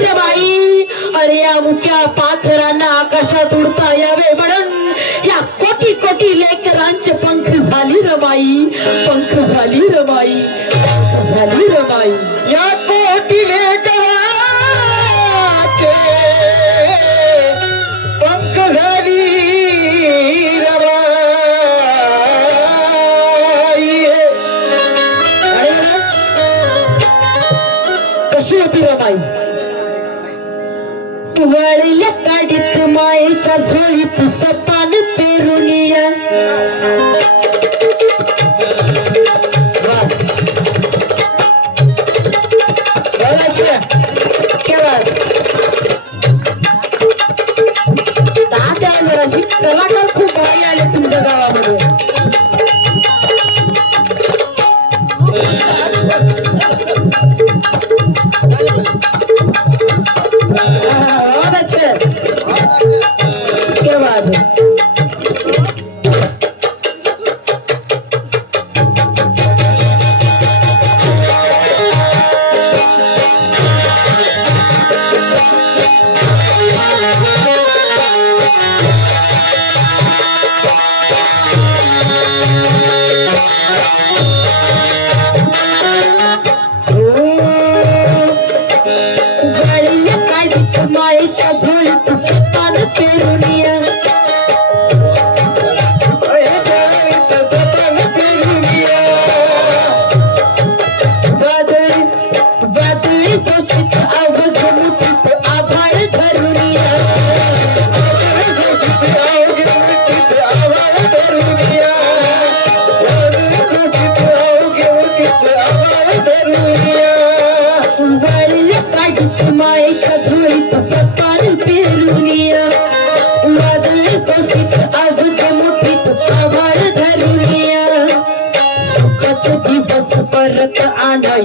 वीर बाई. अरे या मुक्या पाखरांना आकाशात उडता यावे म्हणून या कोटी कोटी लेकरांचे पंख झाली रबाई पंख झाली रबाई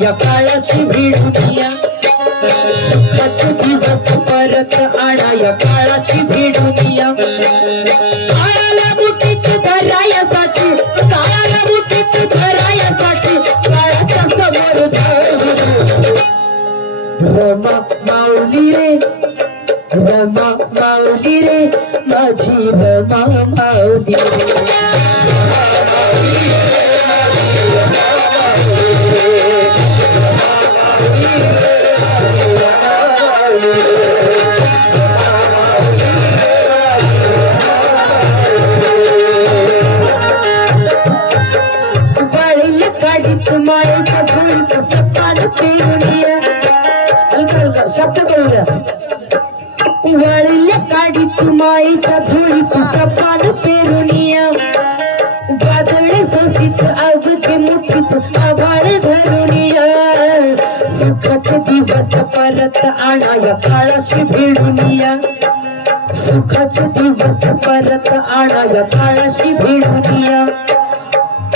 या काळाची भिडुनिया सुखाचे दिवस परत आणा या काळाची भिडुनिया काळाला मुठीत धरायासाठी काळाला मुठीत धरायासाठी काळाच्या समोर रमा माऊली रे रमा माऊली रे माझी रमा माऊली रे. आणा या काळाशी भिडुनिया सुखाचे दिवस परत आणा या काळाशी भिडुनिया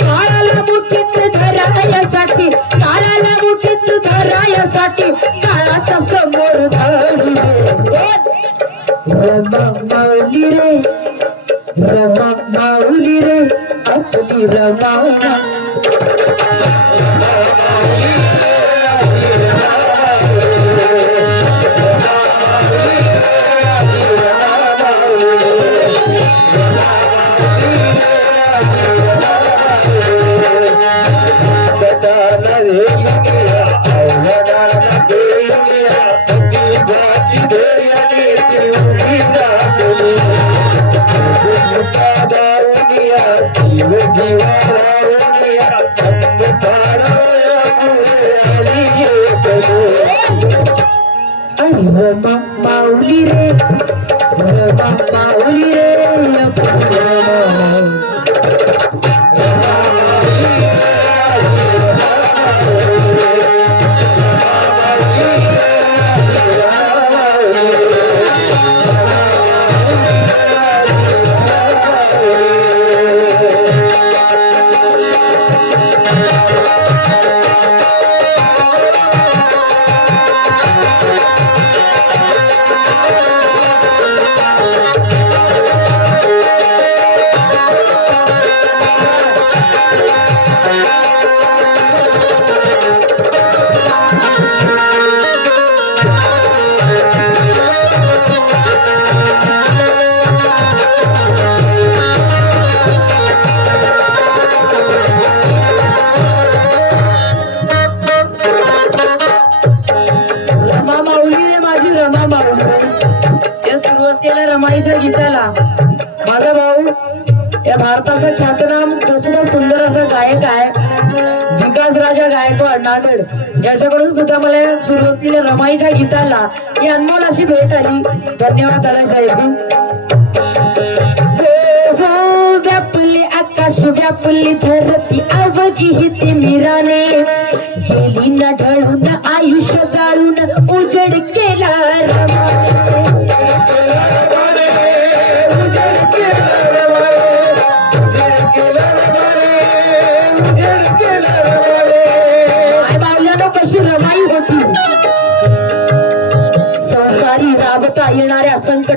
काळाला मुठीत धरायासाठी काळाला मुठीत धरायासाठी काळाच्या समोर धरू रमा माऊली रे रमा माऊली रे आपली रमा माऊली ख्यातनाम सुंदर असा गायक आहे. विकास राजा गायकवाड नांदेड. याच्याकडून सुद्धा मला या सुरुवातीला रमाईच्या गीताला ही अनमोल अशी भेट आली. धन्यवाद दादा साहेब हो हो आकाश व्यापली धरती अवघी हिते मिराने. गेली न ढळून आयुष्य जाळून उजड केला रमाने.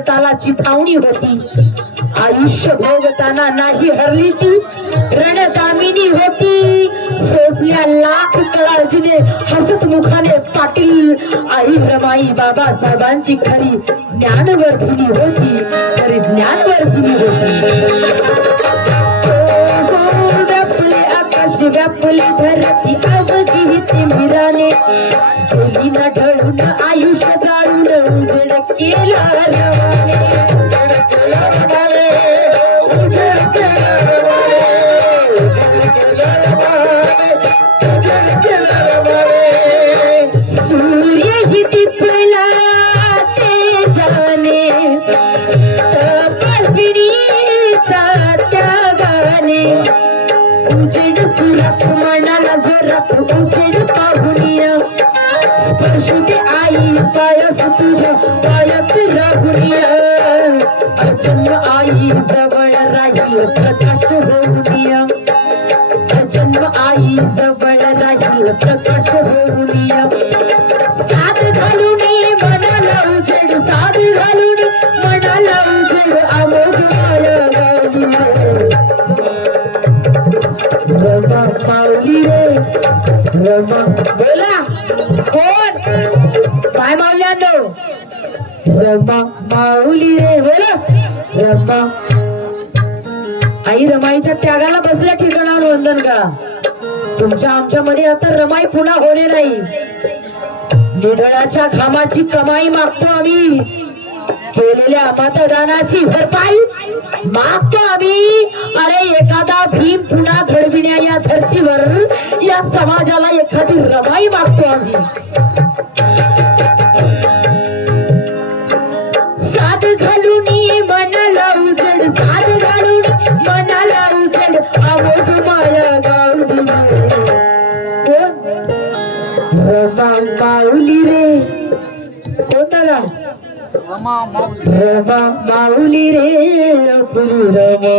येणाऱ्या संकटाला चिथावणी होती. आयुष्य भोगताना नाही हरली ती रणदामिनी होती. सोसल्या लाख कळाजीने हसत मुखाने पाटील आई रमाई बाबासाहेबांची खरी ज्ञानवर्धिनी होती खरी ज्ञानवर्धिनी होती. हो, हो, व्यापले आकाश व्यापले धरती अवघी ती ढळून आयुष्य जाळून उघड केला रवाने. आई पायस तुझ्या पायात राहुनिया जन्म आई जवळ राहील प्रकाश होऊनिया जन्म आई जवळ राहील प्रकाश होऊनिया साथ आई रमाईच्या त्यागाला बसल्या ठिकाणावर वंदन करा. तुमच्या आमच्या मध्ये आता रमाई पुन्हा होणे नाही. निधळाच्या घामाची कमाई मागतो आम्ही. केलेल्या मतदानाची भरपाई मागतो आम्ही. अरे एखादा भीम पुन्हा घडविण्या या धर्तीवर या समाजाला एखादी रमाई मागतो आम्ही. रमा माऊली रे आपली रमा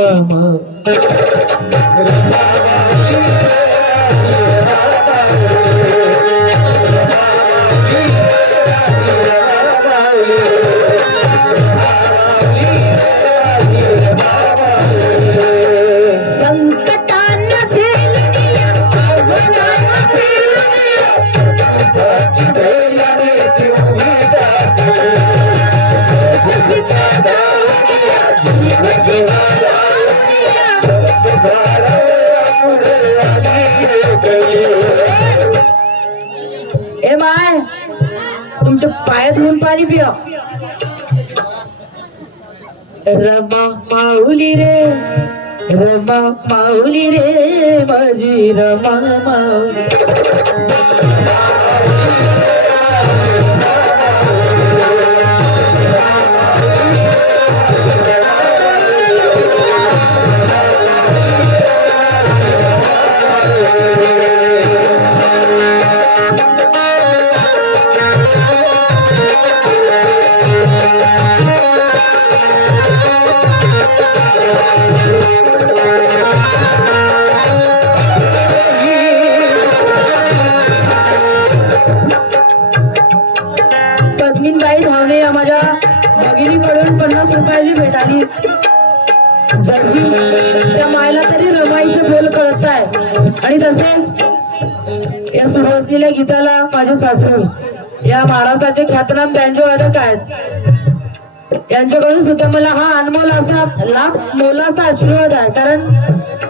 तुमच्या पायात पाणी पिया रमा माऊली रे रमा माऊली रे माझी रमा माऊली पद्मीनबाई धावणे या माझ्या भगिनीकडून पन्नास रुपयाची भेट आली. जरी त्या मायला तरी रमाईचे बोल कळत आहे आणि तसेच या सुरू असलेल्या गीताला माझे सासरू. या महाराष्ट्राचे ख्यातनाम त्यांचे वादक आहेत. यांच्याकडून सुद्धा मला हा अनमोल असा लाख मोलाचा आशीर्वाद आहे. कारण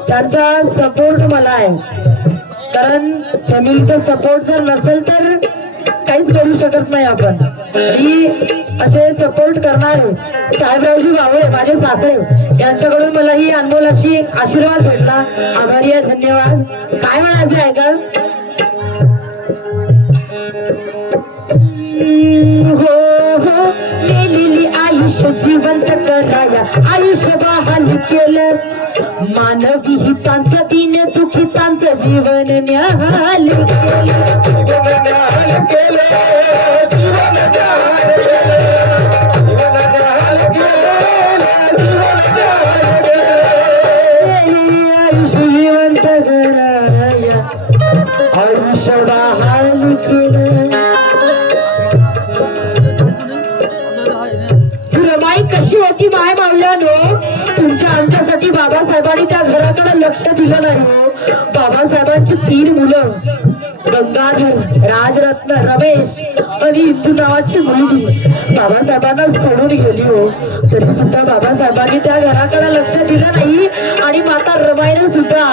त्यांचा सपोर्ट मला आहे. कारण फॅमिलीचा सपोर्ट जर नसेल तर काहीच करू शकत नाही आपण. मी असे सपोर्ट करणारे साहेबरावजी भावे माझे सासरे यांच्याकडून मला ही अनमोल अशी आशीर्वाद भेटला. आभारी आहे धन्यवाद. काय म्हणायचं आहे का? हो हो मेलेली आयुष्य जिवंत कराया. आयुष्य बहाल केलं. मानवी हितांचं दिन दुखितांचं जीवन न्याहाल केलं. लक्ष दिलं नाही हो. बाबासाहेबांची तीन मुलं. गंगाधर राजरत्न रमेश आणि इंदू नावाची मुलगी. बाबासाहेबांना सोडून गेली हो. तरी सुद्धा बाबासाहेबांनी त्या घराकडे लक्ष दिलं नाही आणि माता रमाईनं सुद्धा.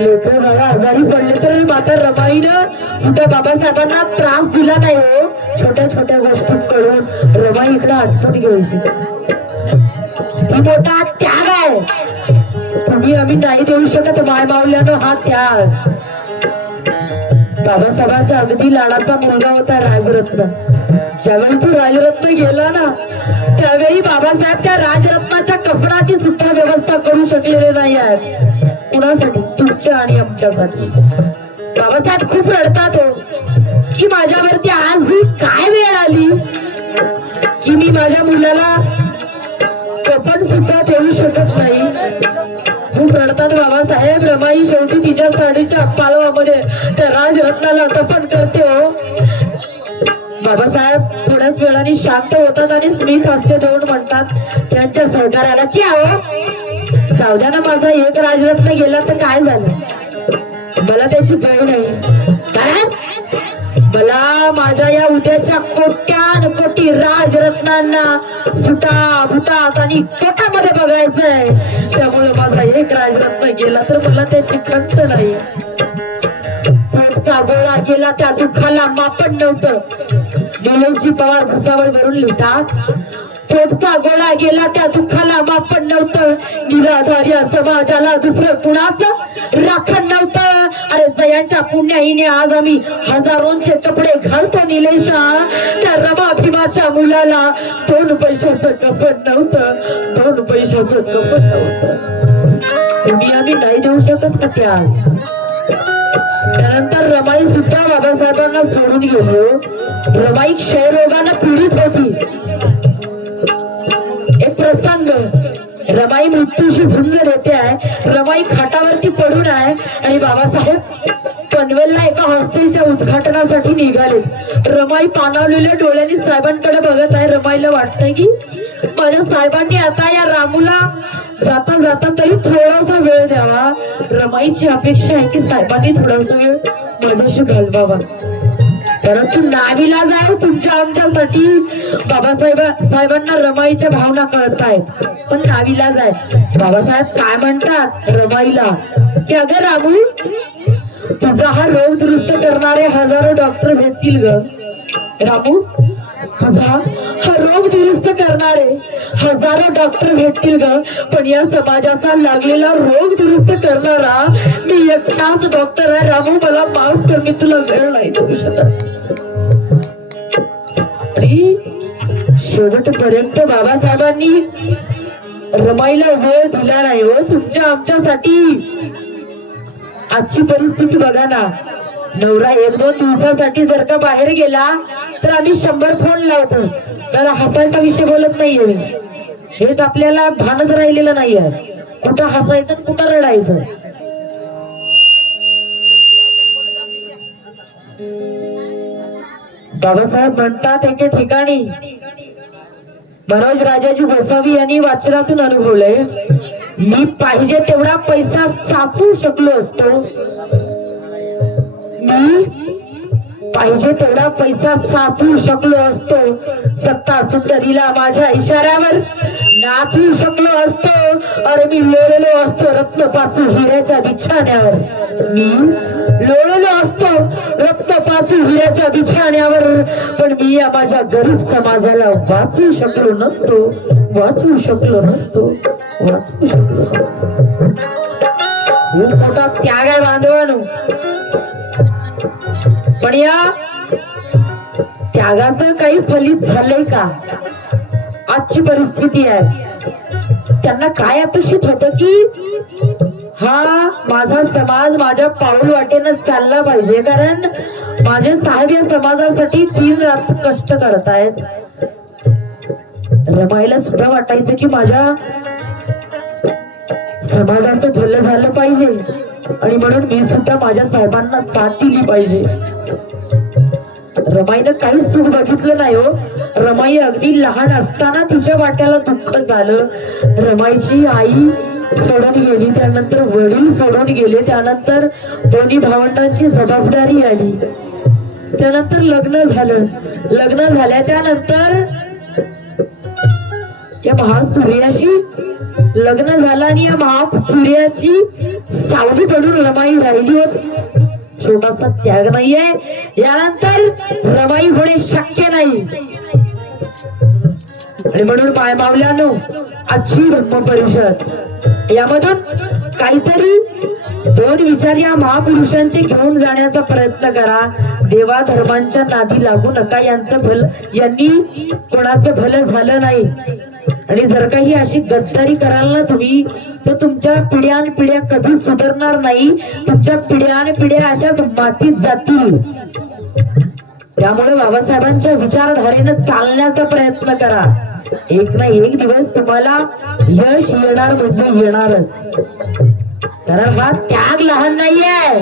लोक आजारी पडले तर माता रमाईनं सुद्धा बाबासाहेबांना त्रास दिला नाही हो. छोट्या छोट्या गोष्टी कळून रमाई इकडे आटपून घ्यायची मोठा त्याग आहे तुम्ही आम्ही नाही देऊ शकत माय मावल्यानं हा त्याग. बाबासाहेबांचा अगदी लाडाचा मुलगा होता राजरत्न. ज्यावेळी तो राजरत्न गेला ना त्यावेळी बाबासाहेब त्या राजरत्नाच्या कपडाची सुद्धा व्यवस्था करू शकलेले नाही आहेत. कुणासाठी? तुमच्या आणि आमच्यासाठी. बाबासाहेब खूप रडतात हो की माझ्यावरती आज ही काय वेळ आली? की मी माझ्या मुलाला सुद्धा देऊ शकत नाही. खूप रडतात बाबासाहेब रमाई शेवटी तिच्या साडीच्या पालवामध्ये त्या राजरत्नाला अर्पण करते हो. बाबासाहेब थोड्याच वेळाने शांत होतात आणि स्मित हस्ते देऊन म्हणतात त्यांच्या सहकार्याला की आहो? जाऊ द्या ना माझा एक राजरत्न गेला तर काय झालं? मला त्याची भय नाही. कारण मला माझ्या या उद्याच्या कोट्यान कोटी राजरत्नांना सुटा भुटात आणि कोटामध्ये बघायचंय. त्यामुळे माझा एक राजरत्न गेला तर मला त्याची कंत नाही. पोटचा गोळा गेला त्या दुःखाला मापण नव्हतं. निलेशजी पवार भुसावळ भरून लिहितात पोटचा गोळा गेला त्या दुःखाला मापण नव्हतं. निराधार या समाजाला दुसरं कुणाचं राखण नव्हतं. अरे जयांच्या पुण्याईने आज आम्ही हजारोंचे कपडे घालतो निलेशा. त्या रमा भीमाच्या मुलाला दोन पैशाचं कपड नव्हतं. दोन पैशाचं कपड नव्हतं. मी आम्ही नाही देऊ शकत का त्या त्यानंतर रमाई सुद्धा बाबासाहेबांना सोडून गेलो. रमाई क्षयरोगानं पीडित होती. सांग. रमाई मृत्यूशी झुंज देते आहे. रमाई खाटावरती पडून आहे. आणि बाबासाहेब पनवेलला एका हॉस्टेलच्या उद्घाटनासाठी निघाले. रमाई पानावलेल्या डोळ्यांनी साहेबांकडे बघत आहे. रमाईला वाटतंय की माझ्या साहेबांनी आता या रामूला जाता जाता तरी थोडासा वेळ द्यावा. रमाईची अपेक्षा आहे की साहेबांनी थोडासा वेळ माझ्याशी घालवावा. परंतु नावीला जाऊ तुमच्या आमच्यासाठी बाबासाहेब साहेबांना रमाईच्या भावना कळत आहेत पण नावीला जाय. बाबासाहेब काय म्हणतात? रमाईला. की अगं रामू तुझा हा रोग दुरुस्त करणारे हजारो डॉक्टर भेटतील ग. रामू तुझा हा रोग दुरुस्त करणारे हजारो डॉक्टर भेटतील ग. पण या समाजाचा लागलेला रोग दुरुस्त करणारा मी एकटाच डॉक्टर आहे. रामू मला माफ कर मी तुला वेळ नाही देऊ शकत. नाही शेवटपर्यंत बाबासाहेबांनी रमाईला वेळ दिला नाही हो. तुमच्या आमच्यासाठी आजची परिस्थिती बघा ना. नवरा एक दोन दिवसासाठी जर का बाहेर गेला तर आम्ही शंभर फोन लावतो. त्याला हसायचा विषय बोलत नाहीये. हेच आपल्याला भानच राहिलेलं नाहीये. कुठं हसायचं कुठं रडायचं? बाबासाहेब म्हणतात एके ठिकाणी मनोज राजाजी गोसावी यांनी वाचनातून अनुभवलंय मी पाहिजे तेवढा पैसा साचू शकलो असतो. मी पाहिजे तेवढा पैसा साचू शकलो असतो. सत्ता सुंदरीला माझ्या इशाऱ्यावर नाचवू शकलो असतो. अरे मी लोळलो असतो रत्न पाचू हिऱ्याच्या बिछाण्यावर. मी लोळलो असतो. रक्त पाचू हिऱ्याच्या बिछाण्यावर. पण मी या माझ्या गरीब समाजाला वाचवू शकलो नसतो. वाचवू शकलो नसतो. वाचवू शकलो नसतो. मोठा त्याग आहे बांधवानो. पण या त्यागाचं काही फलित झालंय का? आजची परिस्थिती आहे. त्यांना काय अपेक्षित होतं की हा माझा समाज माझ्या पाऊल वाटेनं चालला पाहिजे. कारण माझे साहेब या समाजासाठी तीन रात कष्ट आहेत रमाईला सुद्धा वाटायचं की माझ्या समाजाचं भलं झालं पाहिजे. आणि म्हणून मी सुद्धा माझ्या साहेबांना साथ दिली पाहिजे. रमाईनं काही सुख बघितलं नाही हो. रमाई अगदी लहान असताना तिच्या वाट्याला दुःख झालं. रमाईची आई सोडून गेली त्यानंतर वडील सोडून गेले त्यानंतर दोन्ही भावंडांची जबाबदारी आली. त्यानंतर लग्न झालं. लग्न झाल्या त्यानंतर त्या महासूर्याशी लग्न झालं आणि या महासूर्याची सावली पडून रमाई राहिली होती. छोटासा त्याग नाहीये. यानंतर रमाई होणे शक्य नाही. आणि म्हणून पाय मावल्यानो आजची धम्म परिषद यामधून काहीतरी दोन विचार या महापुरुषांचे घेऊन जाण्याचा प्रयत्न करा. देवा धर्मांच्या नादी लागू नका. यांचं भल यांनी कोणाचं भलं झालं नाही. आणि जर काही अशी गद्दारी कराल ना तुम्ही तर तुमच्या पिढ्यान पिढ्या कधीच सुधारणार नाही. तुमच्या पिढ्यान पिढ्या अशाच मातीत जातील. त्यामुळे बाबासाहेबांच्या विचारधारेनं चालण्याचा प्रयत्न करा. एक ना एक दिवस तुम्हाला यश येणार म्हणजे येणारच. कारण हा त्याग लहान नाहीये.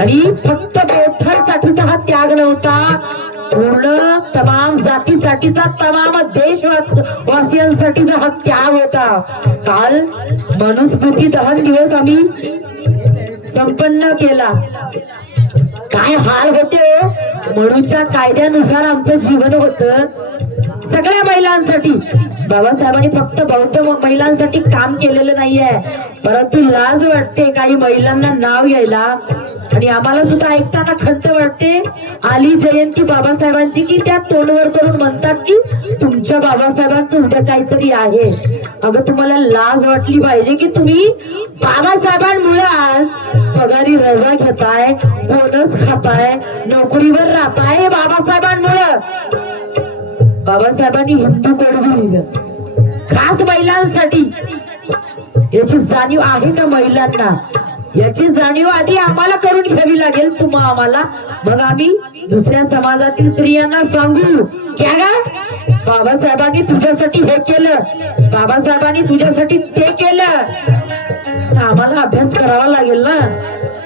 आणि फक्त साठीचा हा त्याग नव्हता पूर्ण तमाम जातीसाठीचा तमाम देशवास वासियांसाठीचा हा त्याग होता. काल मनुस्मृती दहन दिवस आम्ही संपन्न केला. काय हाल होते हो? कायद्यानुसार आमचं जीवन होत. सगळ्या महिलांसाठी. बाबासाहेबांनी फक्त बौद्ध महिलांसाठी काम केलेलं नाहीये. परंतु लाज वाटते काही महिलांना नाव घ्यायला आणि आम्हाला सुद्धा ऐकताना खंत वाटते आली जयंती बाबासाहेबांची की त्या तोंडवर करून म्हणतात की तुमच्या बाबासाहेबांचं उद्या काहीतरी आहे. अगं तुम्हाला लाज वाटली पाहिजे की तुम्ही बाबासाहेबांमुळे आज पगारी रजा घेताय बोनस खाताय नोकरीवर राहताय हे बाबासाहेबांमुळं. बाबासाहेबांनी हिंदू कोड लिहिलं. खास महिलांसाठी. याची जाणीव आहे का महिलांना? याची जाणीव आधी आम्हाला करून घ्यावी लागेल तुम्हा आम्हाला. मग आम्ही दुसऱ्या समाजातील स्त्रियांना सांगू क्या गा? बाबासाहेबांनी तुझ्यासाठी हे केलं. बाबासाहेबांनी तुझ्यासाठी ते केलं. आम्हाला अभ्यास करावा लागेल ना?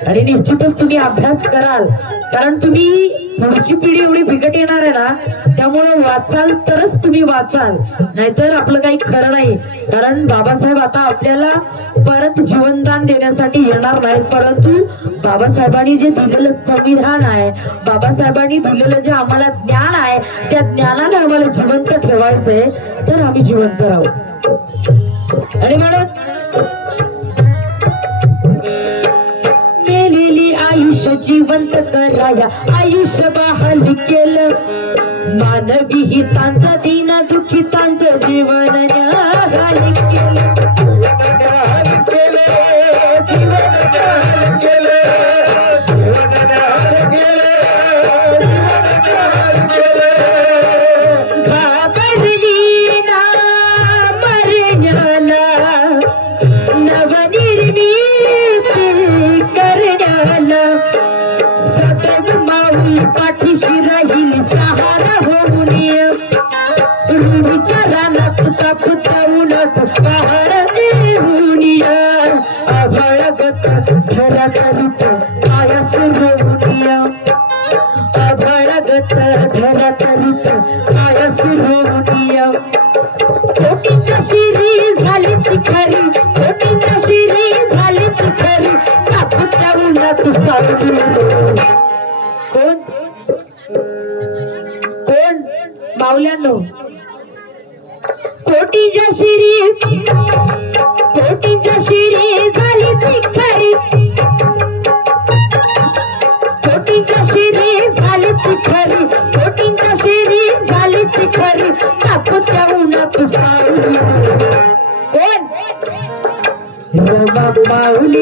आणि निश्चितच तुम्ही अभ्यास कराल. कारण तुम्ही पुढची पिढी एवढी बिकट येणार आहे ना त्यामुळे वाचाल तरच तुम्ही वाचाल. नाहीतर आपलं काही खरं नाही. कारण बाबासाहेब आता आपल्याला परत जीवनदान देण्यासाठी येणार नाहीत. परंतु बाबासाहेबांनी जे दिलेलं संविधान आहे बाबासाहेबांनी दिलेलं जे आम्हाला ज्ञान आहे त्या ज्ञानाने आम्हाला जिवंत ठेवायचंय तर आम्ही जिवंत राहू. आणि म्हणून आयुष्य जिवंत कराया. आयुष्य बहाल केलं. मानवी हितांचा दिन दुखितांचं जीवन केलं.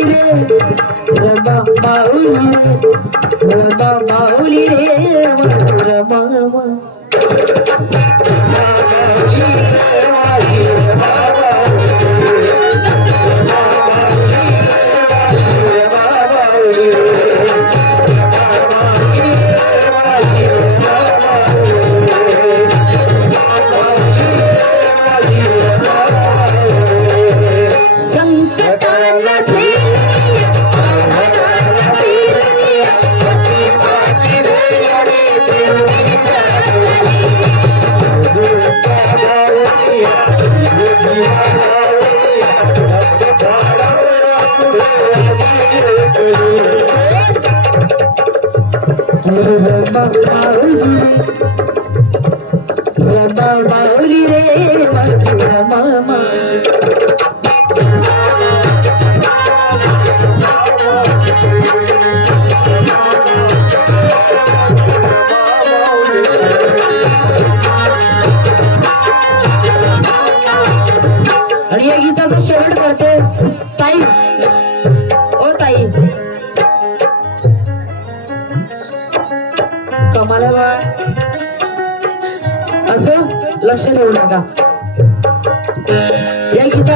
माऊली रे रमा माऊली रे रमा माऊली रे Thank you.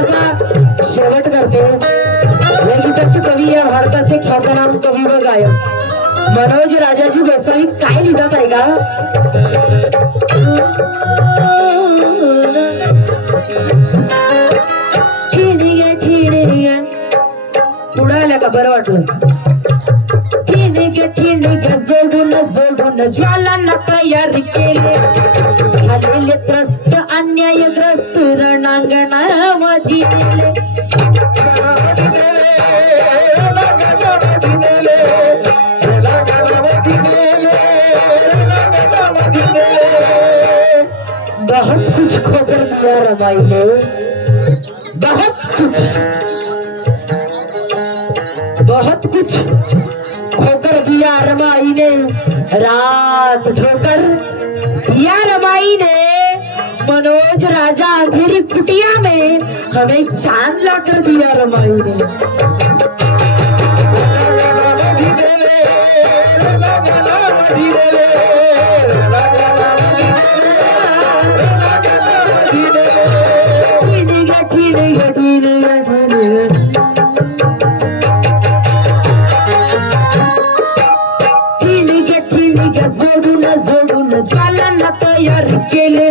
या शेवट करतो हो. या कवी या भारताचे ख्यातनाम कवी व गायक. मनोज राजाजी गोसावी काय लिहितात आहे का? ठिणग्या ठिणग्या पुढं आल्या का? बरं वाटलं. जोडून जोडून ज्वालांना तयार केले. झालेले त्रस्त अन्यायग्रस्त रणांगणामध्ये. गेले बहुत कुछ खोकर दिया रमाई ने। बहुत कुछ। बहुत कुछ खोकर दिया रमाई ने। रात ठोकर दिया रमाई ने। मनोज राजा अधेरी कुटिया में हमें चांद लाकर दिया रमाई ने ठिणग्या जोडून जोडून ज्वालांना तयार केले।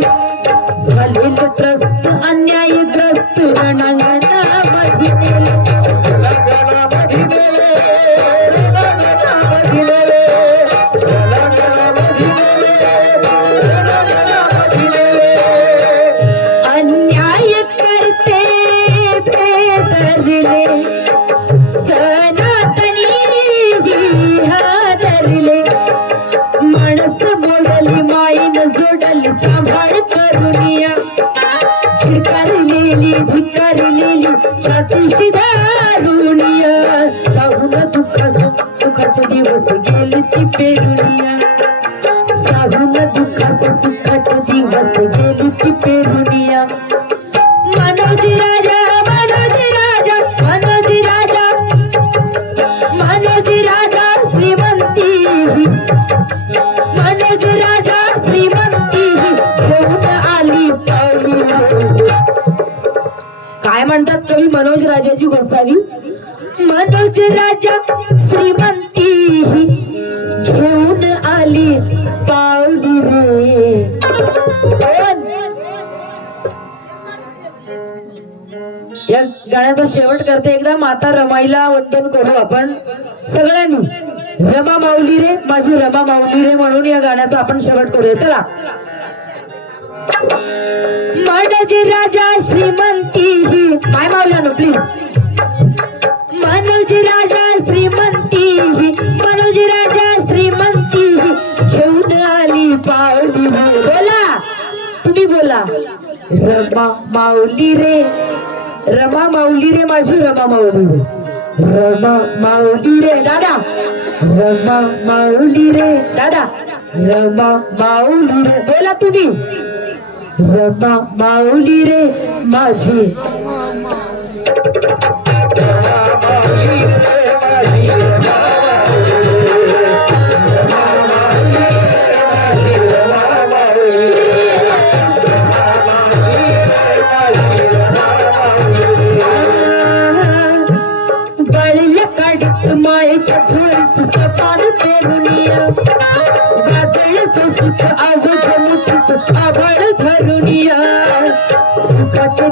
गाण्याचा शेवट करते. एकदा माता रमाईला वंदन करू आपण. सगळ्यांनी. रमा माऊली रे माझी रमा माऊली रे म्हणून या गाण्याचा आपण शेवट करूया. चला. मनोज राजा श्रीमंती ही. माय मावल्यानो प्लीज मनोज राजा श्रीमंती ही. मनोज राजा श्रीमंती ही. घेऊन आली पावली बोला. तुम्ही बोला. रमा माऊली रे रमा माऊली रे माझी रमा माऊली रे. रमा माऊली रे दादा. रमा माऊली रे दादा. रमा माऊली रे बोला तुम्ही. रमा माऊली रे माझी.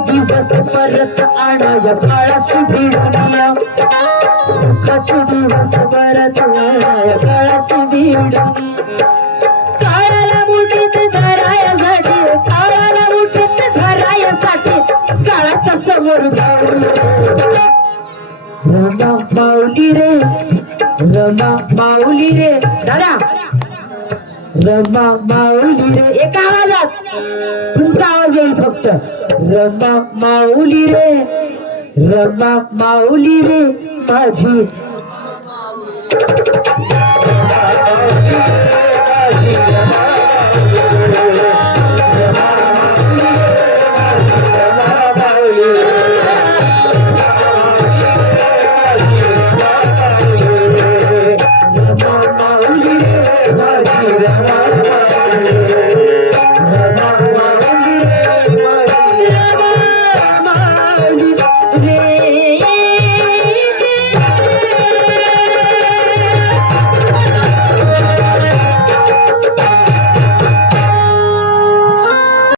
दिवस परत आणाय काळाशी भिडुनिया सुखाचे दिवस परत आणाय काळाशी भिडुनिया काळाला मुठीत धरायसाठी काळाला मुठीत धरायसाठी काळाच्या समोर रमा माऊली रे रमा माऊली रे. दादा रमा माऊली रे एका आवाजात तुमचा आवाज येईल फक्त. रमा माऊली रे रमा माऊली रे माझी